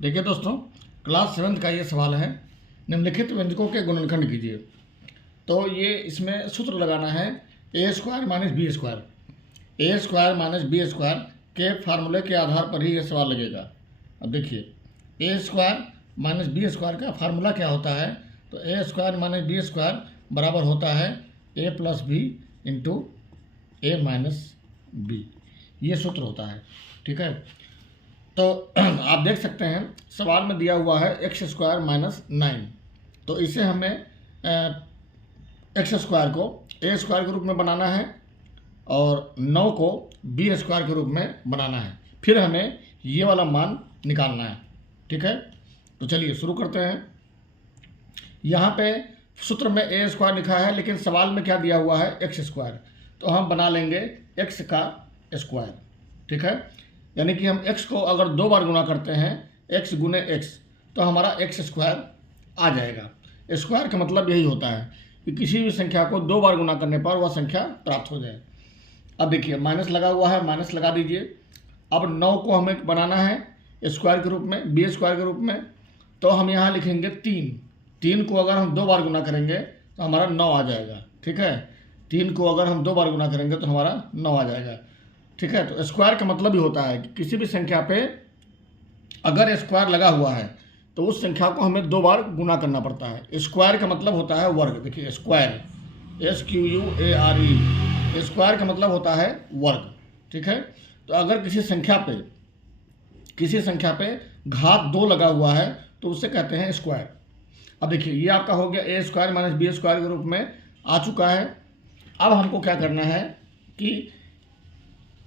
देखिए दोस्तों, class 7th का ये सवाल है, निम्नलिखित व्यंजकों के गुणनखंड कीजिए। तो ये इसमें सूत्र लगाना है A square minus B square. A square minus B square के फार्मूले के आधार पर ही ये सवाल लगेगा। अब देखिए, ए स्क्वायर माइनस बी स्क्वायर का फार्मूला क्या होता है? तो ए स्क्वायर माइनस बी स्क्वायर बराबर होता है ए प्लस बी इंटू ए माइनस बी। ये सूत्र होता है, ठीक है। तो आप देख सकते हैं सवाल में दिया हुआ है एक्स स्क्वायर माइनस 9। तो इसे हमें एक्स स्क्वायर को ए स्क्वायर के रूप में बनाना है और 9 को बी स्क्वायर के रूप में बनाना है। फिर हमें ये वाला मान निकालना है, ठीक है। तो चलिए शुरू करते हैं। यहाँ पे सूत्र में ए स्क्वायर लिखा है, लेकिन सवाल में क्या दिया हुआ है? X square. तो हम बना लेंगे एक्स का स्क्वायर, ठीक है। यानी कि हम x को अगर 2 बार गुना करते हैं, x गुने x, तो हमारा एक्स स्क्वायर आ जाएगा। स्क्वायर का मतलब यही होता है कि किसी भी संख्या को 2 बार गुना करने पर वह संख्या प्राप्त हो जाए। अब देखिए माइनस लगा हुआ है, माइनस लगा दीजिए। अब 9 को हमें बनाना है स्क्वायर के रूप में, बी स्क्वायर के रूप में। तो हम यहाँ लिखेंगे 3 को अगर हम 2 बार गुना करेंगे तो हमारा 9 आ जाएगा, ठीक है। 3 को अगर हम 2 बार गुना करेंगे तो हमारा 9 आ जाएगा, ठीक है। तो स्क्वायर का मतलब ही होता है कि किसी भी संख्या पे अगर स्क्वायर लगा हुआ है तो उस संख्या को हमें 2 बार गुना करना पड़ता है। स्क्वायर का मतलब होता है वर्ग। देखिए स्क्वायर, SQUARE, स्क्वायर का मतलब होता है वर्ग, ठीक है। तो अगर किसी संख्या पे घात 2 लगा हुआ है तो उससे कहते हैं स्क्वायर। अब देखिए ये आपका हो गया ए स्क्वायर माइनस बी स्क्वायर के रूप में आ चुका है। अब हमको क्या करना है कि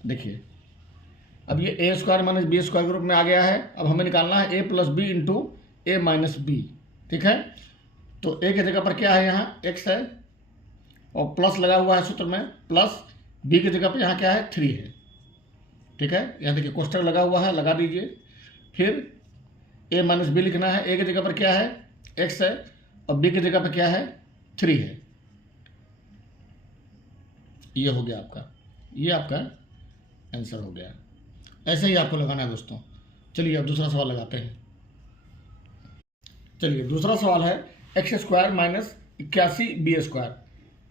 देखिए, अब ये ए स्क्वायर माइनस बी स्क्वायर के रूप में आ गया है। अब हमें निकालना है ए प्लस बी इंटू ए माइनस बी, ठीक है। तो ए की जगह पर क्या है? यहाँ एक्स है और प्लस लगा हुआ है सूत्र में, प्लस बी की जगह पर यहाँ क्या है? 3 है, ठीक है। यहाँ देखिए कोष्टक लगा हुआ है, लगा दीजिए। फिर ए माइनस बी लिखना है। ए की जगह पर क्या है? एक्स है और बी की जगह पर क्या है? 3 है। ये हो गया आपका, ये आपका आंसर हो गया। ऐसे ही आपको लगाना है दोस्तों। चलिए अब दूसरा सवाल लगाते हैं। चलिए दूसरा सवाल है x square minus 81 b square.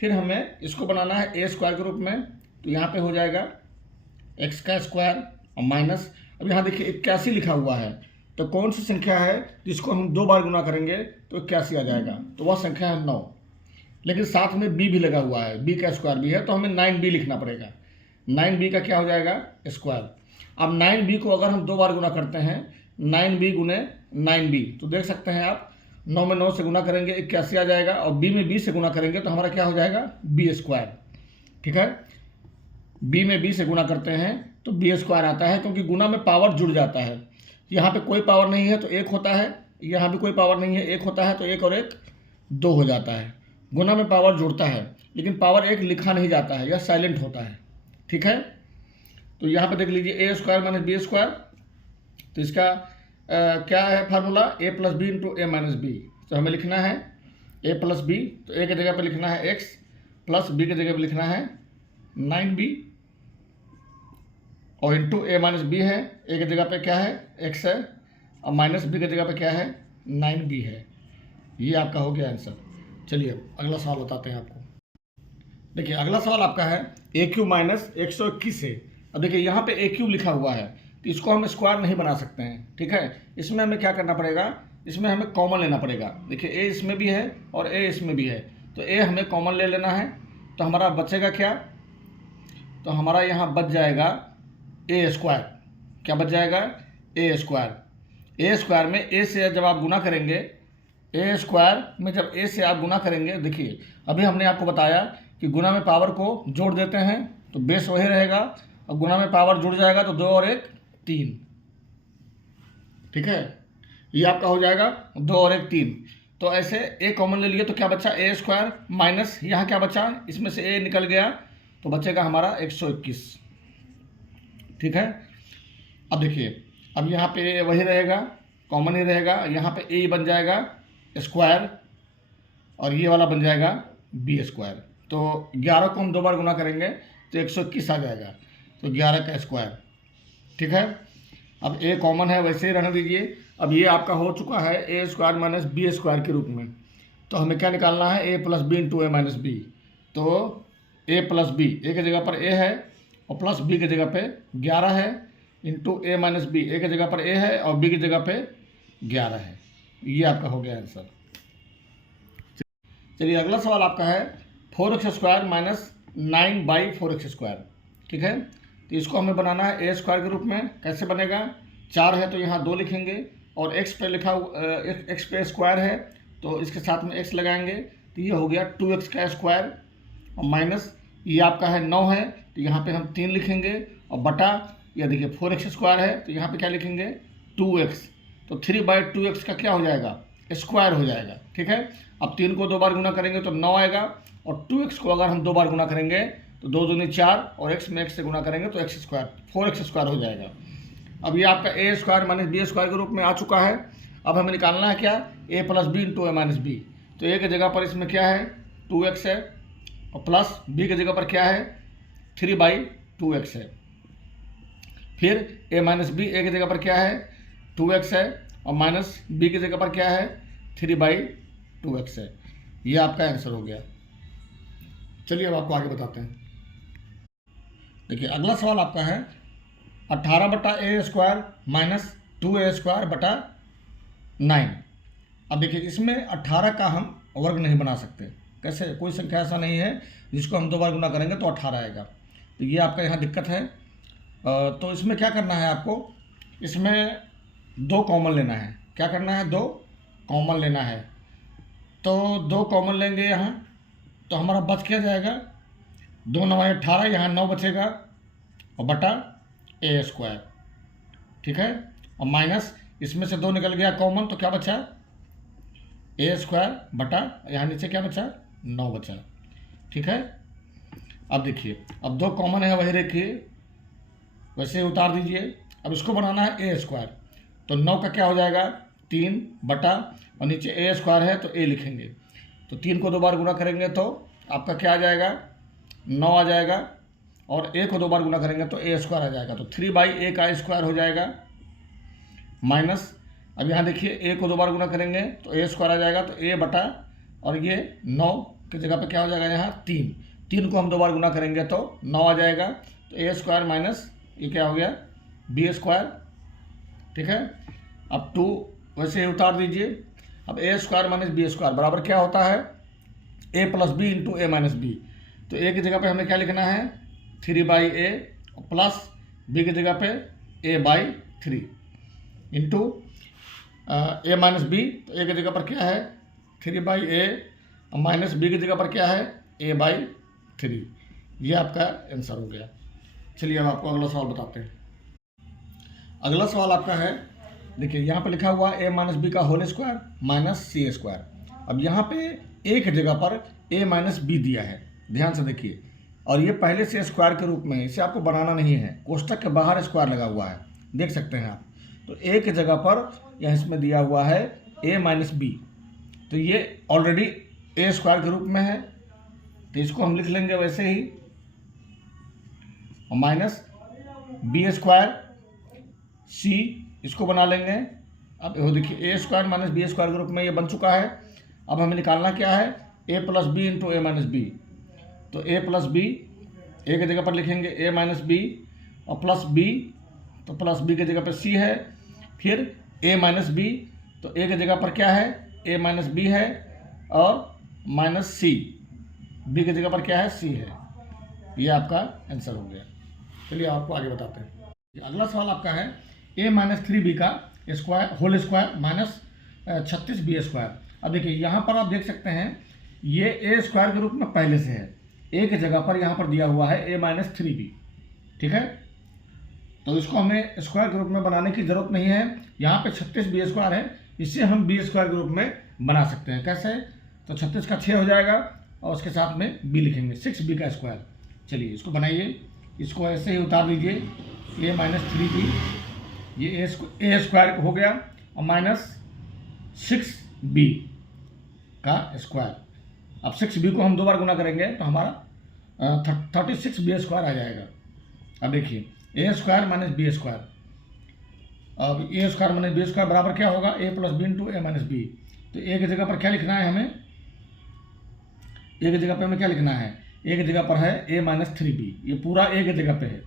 फिर हमें इसको बनाना है ए स्क्वायर के रूप में। तो यहाँ पे हो जाएगा एक्स का स्क्वायर और माइनस, अब यहाँ देखिए 81 लिखा हुआ है। तो कौन सी संख्या है जिसको हम 2 बार गुना करेंगे तो 81 आ जाएगा? तो वह संख्या है 9। लेकिन साथ में बी भी लगा हुआ है, बी का स्क्वायर भी है, तो हमें 9b लिखना पड़ेगा। 9b का क्या हो जाएगा? स्क्वायर। अब 9b को अगर हम 2 बार गुना करते हैं, 9b गुने 9b, तो देख सकते हैं आप 9 में 9 से गुना करेंगे 81 आ जाएगा, और b में b से गुना करेंगे तो हमारा क्या हो जाएगा? b स्क्वायर, ठीक है। b में b से गुना करते हैं तो b स्क्वायर आता है, क्योंकि गुना में पावर जुड़ जाता है। यहाँ पे कोई पावर नहीं है तो 1 होता है, यहाँ भी कोई पावर नहीं है, 1 होता है, तो 1 और 1 2 हो जाता है। गुना में पावर जुड़ता है, लेकिन पावर 1 लिखा नहीं जाता है, यह साइलेंट होता है, ठीक है। तो यहाँ पे देख लीजिए ए स्क्वायर माइनस बी स्क्वायर। तो इसका क्या है फार्मूला? ए प्लस बी इंटू ए माइनस बी। तो हमें लिखना है ए प्लस बी, तो ए की जगह पे लिखना है एक्स, प्लस बी की जगह पे लिखना है 9b, और इंटू ए माइनस बी है। ए की जगह पे क्या है? एक्स है, और माइनस बी की जगह पे क्या है? 9b है। ये आपका हो गया आंसर। चलिए अगला सवाल बताते हैं आपको। देखिए अगला सवाल आपका है ए क्यू माइनस 121 है। अब देखिए यहाँ पे ए क्यू लिखा हुआ है, तो इसको हम स्क्वायर नहीं बना सकते हैं, ठीक है। इसमें हमें क्या करना पड़ेगा? इसमें हमें कॉमन लेना पड़ेगा। देखिए ए इसमें भी है और ए इसमें भी है, तो ए हमें कॉमन ले लेना है। तो हमारा बचेगा क्या? तो हमारा यहाँ बच जाएगा ए स्क्वायर। क्या बच जाएगा? ए स्क्वायर। ए स्क्वायर में ए से जब आप गुना करेंगे, ए स्क्वायर में जब ए से आप गुना करेंगे, देखिए अभी हमने आपको बताया कि गुना में पावर को जोड़ देते हैं तो बेस वही रहेगा, और गुना में पावर जुड़ जाएगा तो 2 और 1 3, ठीक है। ये आपका हो जाएगा 2 और 1 3। तो ऐसे ए कॉमन ले लिए तो क्या बचा? ए स्क्वायर माइनस यहाँ क्या बचा? इसमें से ए निकल गया तो बचेगा हमारा 121, ठीक है। अब देखिए अब यहाँ पे वही रहेगा, कॉमन ही रहेगा। यहाँ पे ए बन जाएगा स्क्वायर और ये वाला बन जाएगा बी स्क्वायर। तो 11 को हम 2 बार गुना करेंगे तो 121 आ जाएगा, तो 11 का स्क्वायर, ठीक है। अब ए कॉमन है, वैसे ही रहने दीजिए। अब ये आपका हो चुका है A square minus B square के रूप में। तो हमें क्या निकालना है, ए प्लस बी इंटू ए माइनस बी। तो ए प्लस बी, ए की जगह पर ए है और प्लस बी की जगह पे 11 है, into A minus B, A की जगह पर ए है और बी की जगह पे 11 है। ये आपका हो गया आंसर। चलिए अगला सवाल आपका है 4x स्क्वायर माइनस 9/4x²। ठीक है, तो इसको हमें बनाना है ए स्क्वायर के रूप में। कैसे बनेगा, 4 है तो यहाँ 2 लिखेंगे और x पे लिखा x पे स्क्वायर है तो इसके साथ में x लगाएंगे, तो ये हो गया 2x का स्क्वायर और माइनस ये आपका है 9 है तो यहाँ पे हम 3 लिखेंगे और बटा ये देखिए 4x स्क्वायर है तो यहाँ पे क्या लिखेंगे 2x। तो 3/2x का क्या हो जाएगा, स्क्वायर हो जाएगा। ठीक है, अब 3 को 2 बार गुना करेंगे तो 9 आएगा और 2x को अगर हम 2 बार गुना करेंगे तो 2 दूनी 4 और x में x से गुना करेंगे तो x स्क्वायर 4x स्क्वायर हो जाएगा। अब ये आपका ए स्क्वायर माइनस बी स्क्वायर के रूप में आ चुका है। अब हमें निकालना है क्या, ए प्लस बी इंटू ए माइनस बी। तो ए की जगह पर इसमें क्या है 2x है और प्लस बी की जगह पर क्या है 3/2x है। फिर ए माइनस बी, ए की जगह पर क्या है 2x है और माइनस बी की जगह पर क्या है 3/2x है। ये आपका आंसर हो गया। चलिए अब आपको आगे बताते हैं। देखिए अगला सवाल आपका है 18/a² माइनस 2a²/9। अब देखिए इसमें 18 का हम वर्ग नहीं बना सकते। कैसे, कोई संख्या ऐसा नहीं है जिसको हम 2 बार गुना करेंगे तो 18 आएगा। तो ये आपका यहाँ दिक्कत है। तो इसमें क्या करना है आपको, इसमें 2 कॉमन लेना है। क्या करना है, 2 कॉमन लेना है। तो 2 कॉमन लेंगे यहाँ तो हमारा बच क्या जाएगा 2 9 18, यहाँ 9 बचेगा और बटा a²। ठीक है, और माइनस इसमें से 2 निकल गया कॉमन तो क्या बचा a² बटा यहाँ नीचे क्या बचा 9 बचा। ठीक है, अब देखिए अब 2 कॉमन है वही रखिए, वैसे ही उतार दीजिए। अब इसको बनाना है a²। तो 9 का क्या हो जाएगा 3 बटा और नीचे a² है तो a लिखेंगे। तो 3 को 2 बार गुना करेंगे तो आपका क्या आ जाएगा 9 आ जाएगा और a को 2 बार गुना करेंगे तो a² आ जाएगा। तो 3/a का स्क्वायर हो जाएगा माइनस, अब यहाँ देखिए a को 2 बार गुना करेंगे तो a² आ जाएगा। तो a बटा और ये 9 की जगह पे क्या हो जाएगा यहाँ 3 को हम 2 बार गुना करेंगे तो 9 आ जाएगा। तो a² माइनस ये क्या हो गया b²। ठीक है, अब 2 वैसे ही उतार दीजिए। अब a² माइनस b² बराबर क्या होता है a plus B into A minus B. तो a की जगह पे हमें क्या लिखना है 3/a प्लस b की जगह पे a/3 इंटू ए माइनस बी। तो a की जगह पर क्या है 3/a और माइनस b की जगह पर क्या है a/3। ये आपका आंसर हो गया। चलिए अब आपको अगला सवाल बताते हैं। अगला सवाल आपका है, देखिए यहाँ पे लिखा हुआ a माइनस बी का होल स्क्वायर माइनस c²। अब यहाँ पे a की जगह पर a माइनस बी दिया है, ध्यान से देखिए, और ये पहले से स्क्वायर के रूप में है, इसे आपको बनाना नहीं है। कोष्टक के बाहर स्क्वायर लगा हुआ है, देख सकते हैं आप। तो a की जगह पर यहाँ इसमें दिया हुआ है a माइनस बी, तो ये ऑलरेडी a² के रूप में है तो इसको हम लिख लेंगे वैसे ही और माइनस b² c इसको बना लेंगे। अब वो देखिए a² माइनस b² के रूप में ये बन चुका है। अब हमें निकालना क्या है a plus B into A minus B. तो a प्लस बी, a की जगह पर लिखेंगे a माइनस बी और प्लस b, तो प्लस b की जगह पर c है। फिर a माइनस बी, तो a की जगह पर क्या है a माइनस बी है और माइनस c, b की जगह पर क्या है c है। ये आपका आंसर हो गया। चलिए आपको आगे बताते हैं। अगला सवाल आपका है a माइनस 3b का square whole square minus 36b²। अब देखिए यहाँ पर आप देख सकते हैं ये a² के रूप में पहले से है, a की जगह पर यहाँ पर दिया हुआ है a माइनस 3b। ठीक है, तो इसको हमें स्क्वायर के रूप में बनाने की जरूरत नहीं है। यहाँ पे 36b² है, इससे हम b² के रूप में बना सकते हैं। कैसे, तो 36 का 6 हो जाएगा और उसके साथ में b लिखेंगे 6b का स्क्वायर। चलिए इसको बनाइए, इसको ऐसे ही उतार दीजिए a माइनस 3b, ये a² हो गया और माइनस 6b का स्क्वायर। अब 6b को हम 2 बार गुना करेंगे तो हमारा 36b² आ जाएगा। अब देखिए a² माइनस b², अब ए स्क्वायर माइनस बी स्क्वायर बराबर क्या होगा, ए प्लस बी इंटू ए माइनस बी। तो ए की जगह पर क्या लिखना है हमें, ए की जगह पर हमें क्या लिखना है, ए की जगह पर है ए माइनस थ्री बी, ये पूरा ए की जगह पे है।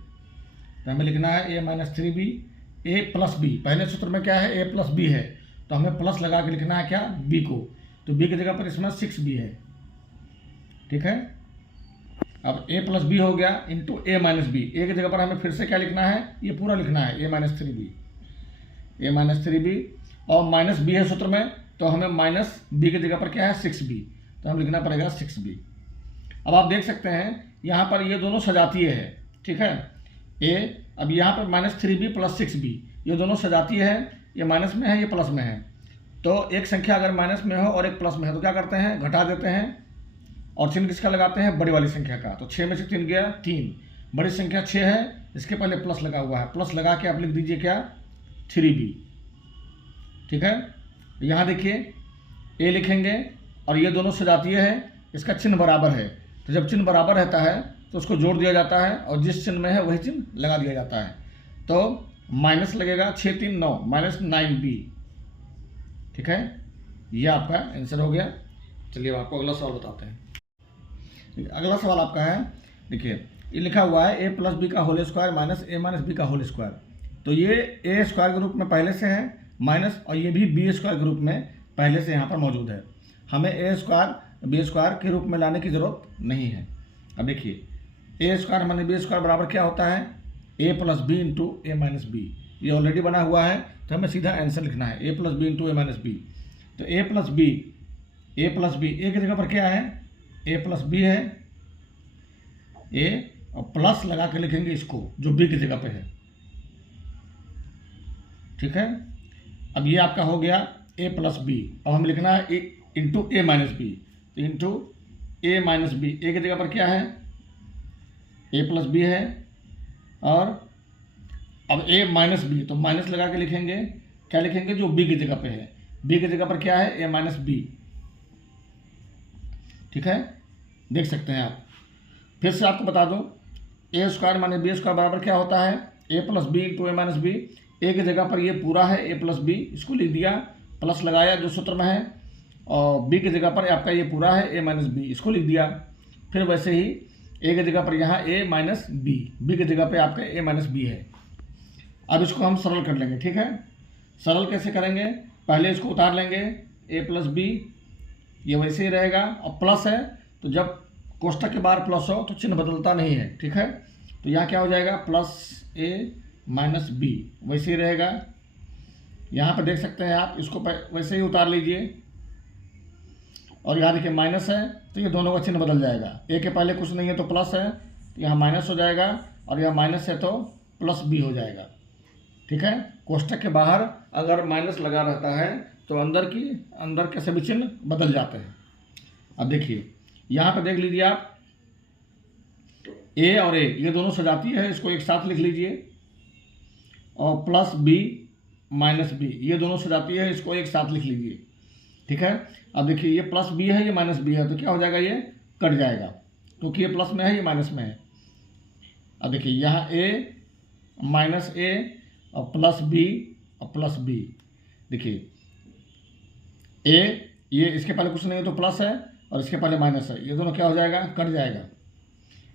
तो हमें लिखना है ए माइनस थ्री बी ए प्लस बी, पहले सूत्र में क्या है ए प्लस बी है, तो हमें प्लस लगा के लिखना है क्या बी को, तो बी की जगह पर इसमें 6b है। ठीक है, अब a प्लस बी हो गया into A minus B, A की जगह पर हमें फिर से क्या लिखना है, ये पूरा लिखना है ए माइनस थ्री बी, और माइनस बी है सूत्र में, तो हमें माइनस बी की जगह पर क्या है 6b, तो हम लिखना पड़ेगा 6b। अब आप देख सकते हैं यहाँ पर ये दोनों सजातीय है। ठीक है, अब यहाँ पर minus three B plus 6b, ये दोनों सजातीय है, ये माइनस में है ये प्लस में है। तो एक संख्या अगर माइनस में हो और एक प्लस में है तो क्या करते हैं, घटा देते हैं, और चिन्ह किसका लगाते हैं, बड़ी वाली संख्या का। तो 6 में से 3 गया 3, बड़ी संख्या 6 है, इसके पहले प्लस लगा हुआ है, प्लस लगा के आप लिख दीजिए क्या 3b। ठीक है, यहाँ देखिए ए लिखेंगे और ये दोनों सजातीय है, इसका चिन्ह बराबर है, तो जब चिन्ह बराबर रहता है तो उसको जोड़ दिया जाता है और जिस चिन्ह में है वही चिन्ह लगा दिया जाता है। तो माइनस लगेगा 6 3 9 माइनस 9b। ठीक है, ये आपका आंसर हो गया। चलिए अब आपको अगला सवाल बताते हैं। अगला सवाल आपका है, देखिए ये लिखा हुआ है ए प्लस बी का होल स्क्वायर माइनस ए माइनस बी का होल स्क्वायर। तो ये ए स्क्वायर के रूप में पहले से है माइनस, और ये भी बी स्क्वायर के रूप में पहले से यहाँ पर मौजूद है, हमें ए स्क्वायर बी स्क्वायर के रूप में लाने की ज़रूरत नहीं है। अब देखिए ए स्क्वायर माइनस बी स्क्वायर बराबर क्या होता है, ए प्लस बी इंटू ए माइनस बी, ये ऑलरेडी बना हुआ है, तो हमें सीधा आंसर लिखना है ए प्लस बी इंटू ए माइनस बी। तो ए प्लस बी ए की जगह पर क्या है, ए प्लस बी है, ए और प्लस लगा के लिखेंगे इसको जो बी की जगह पे है। ठीक है, अब ये आपका हो गया ए प्लस बी, अब हमें लिखना है इंटू ए माइनस बी, तो into A minus B, A की जगह पर क्या है ए प्लस बी है, और अब ए माइनस बी, तो माइनस लगा के लिखेंगे, क्या लिखेंगे जो बी की जगह पे है, बी की जगह पर क्या है ए माइनस बी। ठीक है, देख सकते हैं आप, फिर से आपको बता दूं ए स्क्वायर माइनस बी स्क्वायर बराबर क्या होता है, ए plus B into A minus B. A की जगह पर ये पूरा है ए प्लस बी, इसको लिख दिया, प्लस लगाया जो सूत्र में है, और बी की जगह पर आपका ये पूरा है ए माइनस बी, इसको लिख दिया। फिर वैसे ही ए की जगह पर यहाँ ए माइनस बी, बी की जगह पर आपका ए माइनस बी है। अब इसको हम सरल कर लेंगे। ठीक है, सरल कैसे करेंगे, पहले इसको उतार लेंगे, ए प्लस बी ये वैसे ही रहेगा, और प्लस है तो जब कोष्ठक के बाहर प्लस हो तो चिन्ह बदलता नहीं है। ठीक है, तो यहाँ क्या हो जाएगा प्लस ए माइनस बी, वैसे ही रहेगा। यहाँ पर देख सकते हैं आप, इसको वैसे ही उतार लीजिए, और यहाँ देखिए माइनस है तो ये दोनों का चिन्ह बदल जाएगा, ए के पहले कुछ नहीं है तो प्लस है, तो यहाँ माइनस हो जाएगा, और यहाँ माइनस है तो प्लस बी हो जाएगा। ठीक है, कोष्ठक के बाहर अगर माइनस लगा रहता है तो अंदर के सभी चिन्ह बदल जाते हैं। अब देखिए यहाँ पर देख लीजिए आप, ए और ए ये दोनों सजाती है, इसको एक साथ लिख लीजिए, और प्लस बी माइनस बी ये दोनों सजाती है, इसको एक साथ लिख लीजिए। ठीक है, अब देखिए ये प्लस बी है ये माइनस बी है, तो क्या हो जाएगा ये कट जाएगा, क्योंकि ये प्लस में है ये माइनस में है। अब देखिए यहाँ ए माइनस ए और प्लस बी, देखिए ए ये इसके पहले कुछ नहीं है तो प्लस है, और इसके पहले माइनस है, ये दोनों क्या हो जाएगा कट जाएगा,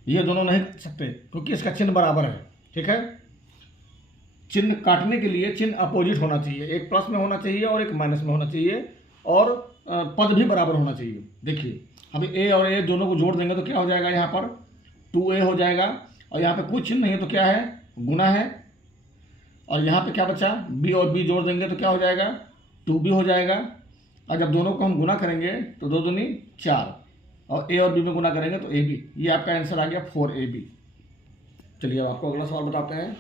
ये दोनों नहीं कट सकते क्योंकि इसका चिन्ह बराबर है। ठीक है, चिन्ह काटने के लिए चिन्ह अपोजिट होना चाहिए, एक प्लस में होना चाहिए और एक माइनस में होना चाहिए, और पद भी बराबर होना चाहिए। देखिए अभी ए और ए दोनों को जोड़ देंगे तो क्या हो जाएगा, यहाँ पर 2a हो जाएगा, और यहाँ पे कोई चिन्ह नहीं है तो क्या है गुना है, और यहाँ पे क्या बचा b और b जोड़ देंगे तो क्या हो जाएगा 2b हो जाएगा, और जब दोनों को हम गुना करेंगे तो 2 दूनी 4, और a और b में गुना करेंगे तो ab, ये आपका आंसर आ गया 4ab। चलिए अब आपको अगला सवाल बताते हैं।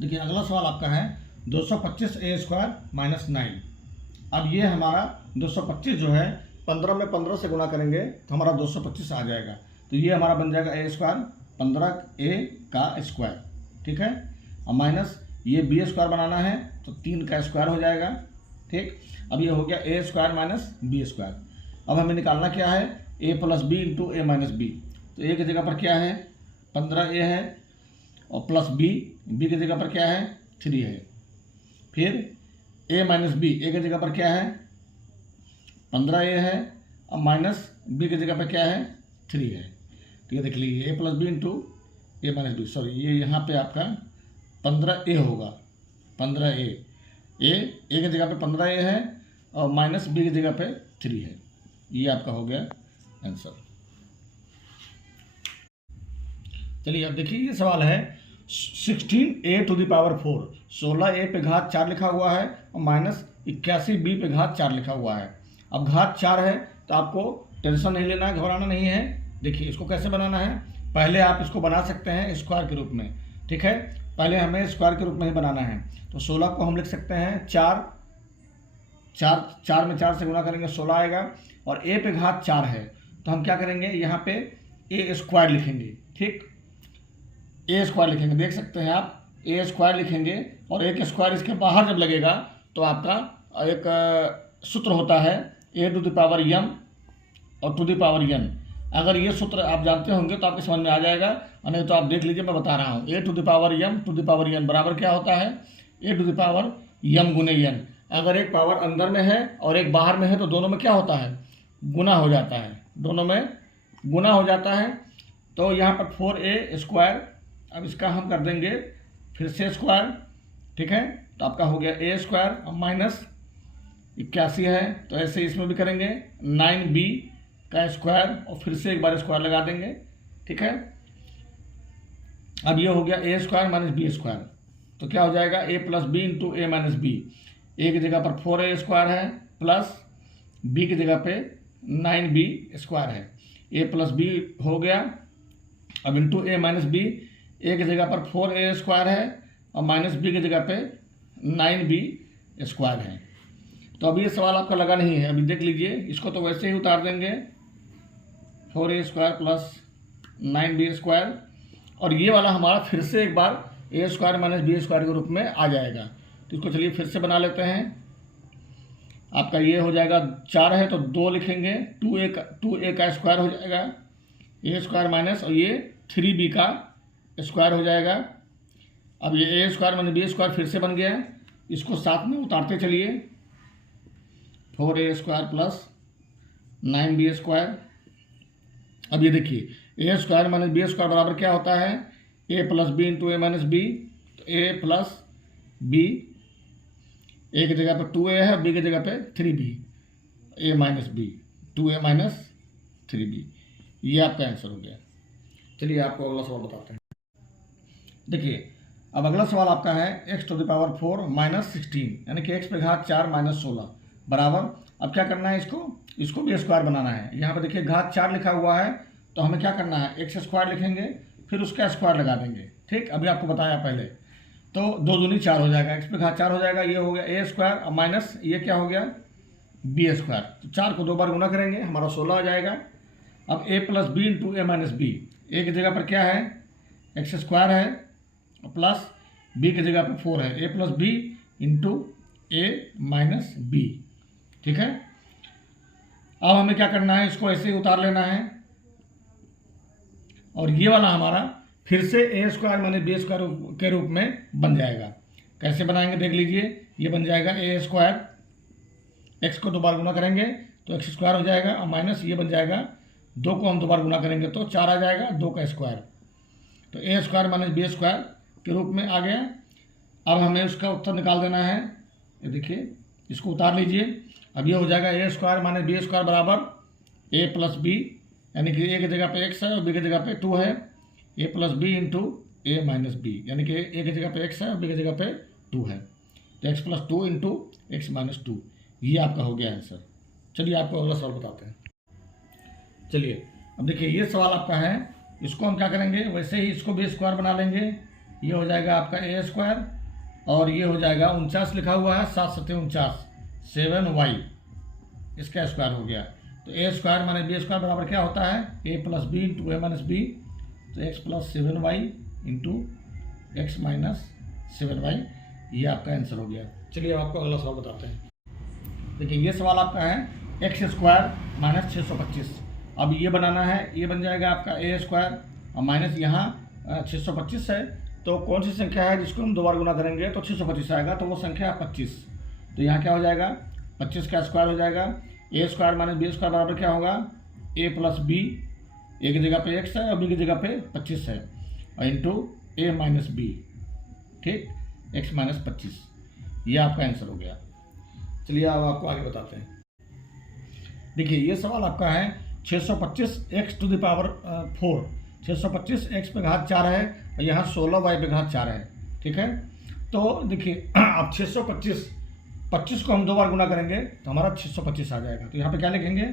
देखिए अगला सवाल आपका है 225a स्क्वायर माइनस 9। अब ये हमारा 225 जो है 15 में 15 से गुना करेंगे तो हमारा 225 आ जाएगा, तो ये हमारा बन जाएगा a स्क्वायर 15a का स्क्वायर। ठीक है, और माइनस ये b स्क्वायर बनाना है तो 3 का स्क्वायर हो जाएगा। ठीक, अब ये हो गया a square minus b square. अब हमें निकालना क्या है a plus B into A minus B, तो a की जगह पर क्या है 15a है, और प्लस b की जगह पर क्या है 3 है। फिर a माइनस बी, ए की जगह पर क्या है 15a है, और माइनस b की जगह पर क्या है 3 है। तो ये देख लीजिए a plus B into A minus b, sorry ये यहाँ पे आपका 15a होगा, 15a, a की जगह पे 15a है और माइनस b की जगह पे 3 है। ये आपका हो गया आंसर। चलिए अब देखिए ये सवाल है 16a to the power 4, 16a पे घात 4 लिखा हुआ है और माइनस 81b पे घात 4 लिखा हुआ है। अब घात 4 है तो आपको टेंशन नहीं लेना है, घबराना नहीं है। देखिए इसको कैसे बनाना है, पहले आप इसको बना सकते हैं स्क्वायर के रूप में, ठीक है। पहले हमें स्क्वायर के रूप में ही बनाना है। तो 16 को हम लिख सकते हैं 4 में 4 से गुणा करेंगे 16 आएगा, और a पे घात 4 है तो हम क्या करेंगे यहाँ पे a स्क्वायर लिखेंगे, ठीक, a स्क्वायर लिखेंगे, देख सकते हैं आप a स्क्वायर लिखेंगे, और एक स्क्वायर इसके बाहर जब लगेगा तो आपका एक सूत्र होता है a to the power m और टू द पावर n। अगर ये सूत्र आप जानते होंगे तो आपको समझ में आ जाएगा, और नहीं तो आप देख लीजिए, मैं बता रहा हूँ। a to the power m to the power n बराबर क्या होता है a to the power m गुने n। अगर एक पावर अंदर में है और एक बाहर में है तो दोनों में क्या होता है गुना हो जाता है, दोनों में गुना हो जाता है। तो यहाँ पर 4a स्क्वायर, अब इसका हम कर देंगे फिर से स्क्वायर, ठीक है। तो आपका हो गया a स्क्वायर और माइनस 81 है, तो ऐसे इसमें भी करेंगे 9b का स्क्वायर और फिर से एक बार स्क्वायर लगा देंगे, ठीक है। अब ये हो गया a square minus B square, तो क्या हो जाएगा a plus B into A minus B. A की जगह पर 4a स्क्वायर है प्लस b की जगह पे 9b स्क्वायर है, a प्लस बी हो गया। अब into A minus B, A की जगह पर 4a स्क्वायर है और माइनस बी की जगह पे 9b स्क्वायर है। तो अभी ये सवाल आपका लगा नहीं है, अभी देख लीजिए, इसको तो वैसे ही उतार देंगे 4a square plus 9b square, और ये वाला हमारा फिर से एक बार a square minus B square के रूप में आ जाएगा। तो इसको चलिए फिर से बना लेते हैं। आपका ये हो जाएगा 4 है तो 2 लिखेंगे, 2a का स्क्वायर हो जाएगा, a स्क्वायर माइनस, और ये 3b का स्क्वायर हो जाएगा। अब ये a square minus B square फिर से बन गया, इसको साथ में उतारते चलिए, 4a square plus 9b square. अब ये देखिए a square minus B square बराबर क्या होता है a plus B into A minus B. तो a प्लस बी, ए की जगह पर 2a है, बी की जगह पे 3b, a minus B, 2a minus 3b। ये आपका आंसर हो गया। चलिए आपको अगला सवाल बताते हैं। देखिए अब अगला सवाल आपका है x to the power 4 minus 16, यानी कि x पे घात 4 माइनस 16 बराबर। अब क्या करना है, इसको भी स्क्वायर बनाना है। यहाँ पे देखिए घात 4 लिखा हुआ है, तो हमें क्या करना है x स्क्वायर लिखेंगे फिर उसका स्क्वायर लगा देंगे, ठीक। अभी आपको बताया पहले, तो 2 दूनी 4 हो जाएगा, x पे घात 4 हो जाएगा, ये हो गया a स्क्वायर और माइनस ये क्या हो गया b स्क्वायर। तो 4 को 2 बार गुना करेंगे, हमारा 16 आ जाएगा। अब a plus B into A minus B, A की जगह पर क्या है x स्क्वायर है प्लस b की जगह पर 4 है, a plus B into A minus B, ठीक है। अब हमें क्या करना है, इसको ऐसे ही उतार लेना है, और ये वाला हमारा फिर से a square minus B square के रूप में बन जाएगा। कैसे बनाएंगे देख लीजिए, ये बन जाएगा a स्क्वायर, x को 2 बार गुना करेंगे तो x स्क्वायर हो जाएगा, और माइनस ये बन जाएगा 2 को हम 2 बार गुना करेंगे तो 4 आ जाएगा, 2 का स्क्वायर। तो a square minus B square के रूप में आ गया। अब हमें उसका उत्तर निकाल देना है, ये देखिए इसको उतार लीजिए। अब ये हो जाएगा a square minus B square बराबर a प्लस बी, यानी कि a की जगह पे x है और b की जगह पे 2 है, a plus B into A minus B, यानी कि a की जगह पे x है और b की जगह पे 2 है, तो x plus 2 into X minus 2। ये आपका हो गया आंसर। चलिए आपको अगला सवाल बताते हैं। चलिए अब देखिए ये सवाल आपका है, इसको हम क्या करेंगे, वैसे ही इसको भी स्क्वायर बना लेंगे। ये हो जाएगा आपका a स्क्वायर और ये हो जाएगा 49 लिखा हुआ है, 7 सत्ते 49, 7y, इसका स्क्वायर हो गया। तो a square minus B square बराबर क्या होता है a plus B into A minus B, तो x plus 7y into X minus 7y। ये आपका आंसर हो गया। चलिए अब आपको अगला सवाल बताते हैं। देखिए ये सवाल आपका है एक्स स्क्वायर माइनस 625। अब ये बनाना है, ये बन जाएगा आपका a स्क्वायर और माइनस यहाँ 625 है तो कौन सी संख्या है जिसको हम 2 बार गुना करेंगे तो 625 आएगा, तो वो संख्या है 25। तो यहाँ क्या हो जाएगा, 25 का स्क्वायर हो जाएगा। ए स्क्वायर माइनस बी स्क्वायर बराबर क्या होगा, ए प्लस बी, ए की जगह पे x है और बी की जगह पे 25 है, और इंटू ए माइनस बी, ठीक, x माइनस 25। ये आपका आंसर हो गया। चलिए अब आपको आगे बताते हैं। देखिए ये सवाल आपका है 625 x to the power 4, 625 x पे घात 4 है और यहाँ 16 y पे घात 4 है, ठीक है। तो देखिए अब 625 को हम 2 बार गुना करेंगे तो हमारा 625 आ जाएगा। तो यहाँ पे क्या लिखेंगे,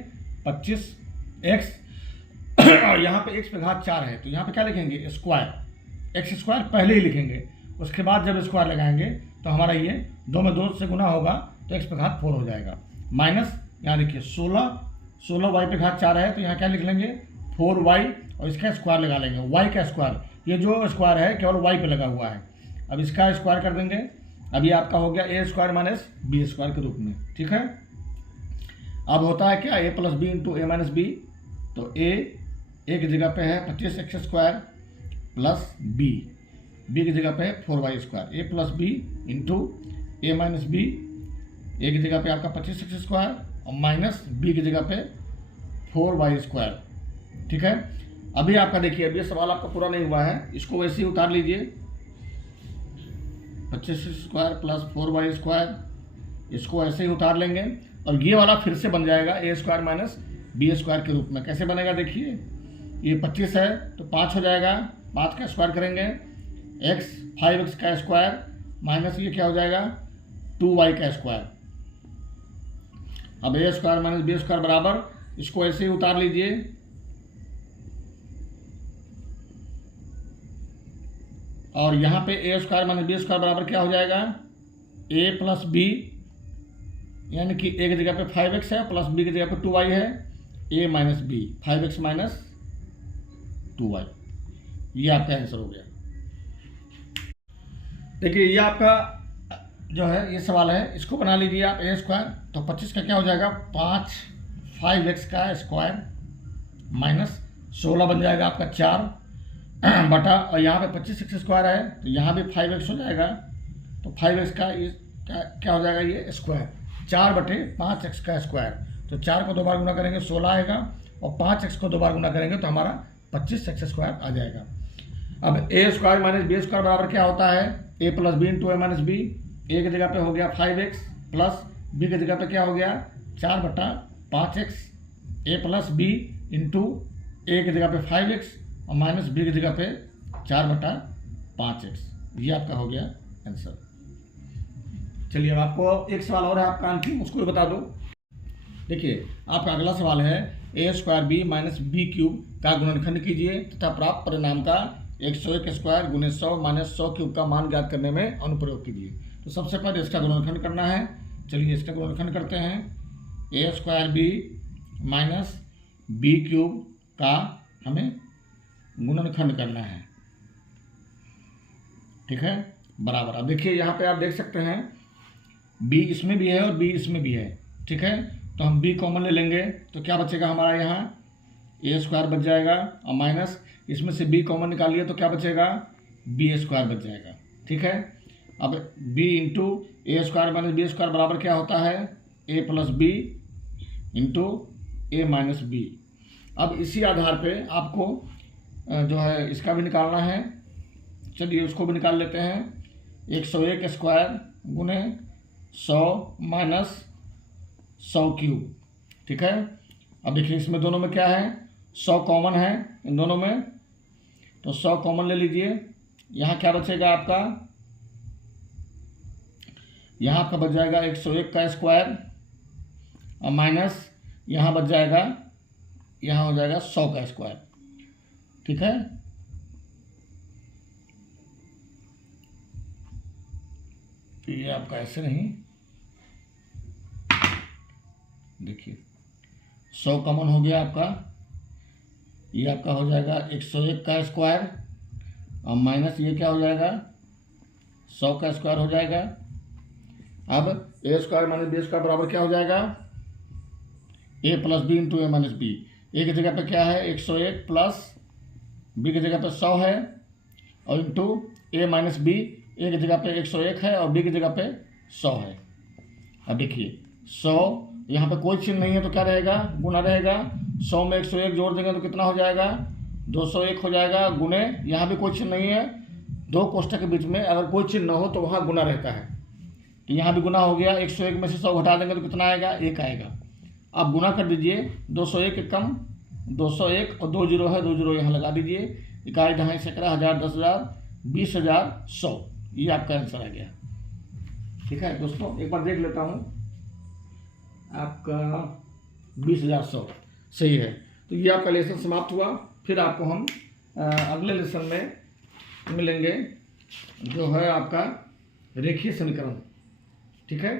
25x और यहाँ पे x पे घात 4 है, तो यहाँ पे क्या लिखेंगे, स्क्वायर, एक्स स्क्वायर पहले ही लिखेंगे, उसके बाद जब स्क्वायर लगाएंगे तो हमारा ये 2 में 2 से गुना होगा तो x पे घात 4 हो जाएगा, माइनस यहाँ देखिए 16 y पे घात 4 है, तो यहाँ क्या लिख लेंगे 4y और इसका स्क्वायर लगा लेंगे, y का स्क्वायर, ये जो स्क्वायर है केवल y पे लगा हुआ है। अब इसका स्क्वायर कर देंगे, अब ये आपका हो गया ए स्क्वायर माइनस बी स्क्वायर के रूप में, ठीक है। अब होता है क्या, ए प्लस बी इंटू ए माइनस बी, तो ए की जगह पे है 25x स्क्वायर प्लस बी की जगह पे है 4y square, A plus B into A minus B, A की जगह पे आपका 25x स्क्वायर और माइनस बी की जगह पे 4y स्क्वायर, ठीक है। अभी आपका देखिए, अभी सवाल आपका पूरा नहीं हुआ है, इसको वैसे ही उतार लीजिए, 25x square plus 4y square, इसको ऐसे ही उतार लेंगे और ये वाला फिर से बन जाएगा ए स्क्वायर माइनस बी स्क्वायर के रूप में। कैसे बनेगा देखिए, ये 25 है तो 5 हो जाएगा, 5 का स्क्वायर करेंगे, x 5x का स्क्वायर माइनस ये क्या हो जाएगा 2y का स्क्वायर। अब ए स्क्वायर माइनस बी स्क्वायर बराबर, इसको ऐसे ही उतार लीजिए, और यहाँ पे ए स्क्वायर माइनस बी स्क्वायर बराबर क्या हो जाएगा, ए प्लस बी, यानी कि ए की जगह पे 5x है प्लस बी की जगह पे 2y है, ए minus B, 5x minus 2y, ये आपका आंसर हो गया। देखिए ये आपका जो है ये सवाल है, इसको बना लीजिए आप ए स्क्वायर, तो 25 का क्या हो जाएगा 5x का स्क्वायर माइनस 16 बन जाएगा आपका 4 बटा, और यहाँ पे 25x स्क्वायर है तो यहाँ भी 5x हो जाएगा, तो 5x का ये क्या हो जाएगा, ये स्क्वायर 4/5x का स्क्वायर, तो 4 को 2 बार गुना करेंगे 16 आएगा, और 5x को 2 बार गुना करेंगे तो हमारा 25x स्क्वायर आ जाएगा। अब ए स्क्वायर माइनस बी स्क्वायर बराबर क्या होता है, ए plus B into A minus B, A की जगह पे हो गया 5x प्लस बी की जगह पे क्या हो गया 4/5x, ए प्लस बी इंटू ए की जगह पे 5x और माइनस बी की जगह पे 4/5x, ये आपका हो गया आंसर। चलिए अब आपको एक सवाल और है आपका अंतिम, उसको भी बता दो। देखिए आपका अगला सवाल है A square B minus B cube का गुणनखंड कीजिए तथा प्राप्त परिणाम का 101 स्क्वायर गुणे 100 माइनस 100 क्यूब का मान ज्ञात करने में अनुप्रयोग कीजिए। तो सबसे पहले इसका गुणनखंड करना है, चलिए इसका गुणनखंड करते हैं। A square B minus B cube का हमें गुणनखंड करना है, ठीक है, बराबर। अब देखिए यहाँ पे आप देख सकते हैं b इसमें भी है और b इसमें भी है, ठीक है, तो हम b कॉमन ले लेंगे तो क्या बचेगा हमारा यहाँ ए स्क्वायर बच जाएगा, और माइनस इसमें से b कॉमन निकालिए तो क्या बचेगा b स्क्वायर बच जाएगा, ठीक है। अब b into A square minus B square बराबर क्या होता है a plus B into A minus B. अब इसी आधार पे आपको जो है इसका भी निकालना है, चलिए उसको भी निकाल लेते हैं। 101 स्क्वायर गुने 100 माइनस 100 क्यूब, ठीक है। अब देखिए इसमें दोनों में क्या है 100 कॉमन है इन दोनों में, तो 100 कॉमन ले लीजिए। यहाँ क्या बचेगा आपका, यहाँ आपका बच जाएगा 101 का स्क्वायर और माइनस यहाँ बच जाएगा, यहाँ हो जाएगा 100 का स्क्वायर, ठीक है। ये आपका ऐसे नहीं, देखिए 100 कॉमन हो गया आपका, ये आपका हो जाएगा 101 का स्क्वायर और माइनस ये क्या हो जाएगा 100 का स्क्वायर हो जाएगा। अब ए स्क्वायर माइनस बी स्क्वायर बराबर क्या हो जाएगा ए plus B into A minus B. A की जगह पे क्या है 101 प्लस बी की जगह पे 100 है और into a minus B, A की जगह पे 101 है और बी की जगह पे 100 है। अब देखिए 100, यहाँ पे कोई चिन्ह नहीं है तो क्या रहेगा, गुना रहेगा। 100 में 101 जोड़ देंगे तो कितना हो जाएगा, 201 हो जाएगा, गुने यहाँ भी कोई चिन्ह नहीं है, दो कोष्ठक के बीच में अगर कोई चिन्ह न हो तो वहाँ गुना रहता है। तो यहाँ भी गुना हो गया, 101 में से 100 घटा देंगे तो कितना आएगा, 1 आएगा। अब गुना कर दीजिए, 201 के कम 201 और 2 जीरो है, 2 जीरो यहाँ लगा दीजिए। इकाई, दहाई, सैकड़ा, हज़ार, 10,000, 20,000, 100, ये आपका आंसर आ गया। ठीक है दोस्तों, एक बार देख लेता हूँ, आपका 20,100 सही है। तो ये आपका लेसन समाप्त हुआ। फिर आपको हम अगले लेसन में मिलेंगे, जो है आपका रेखीय समीकरण। ठीक है।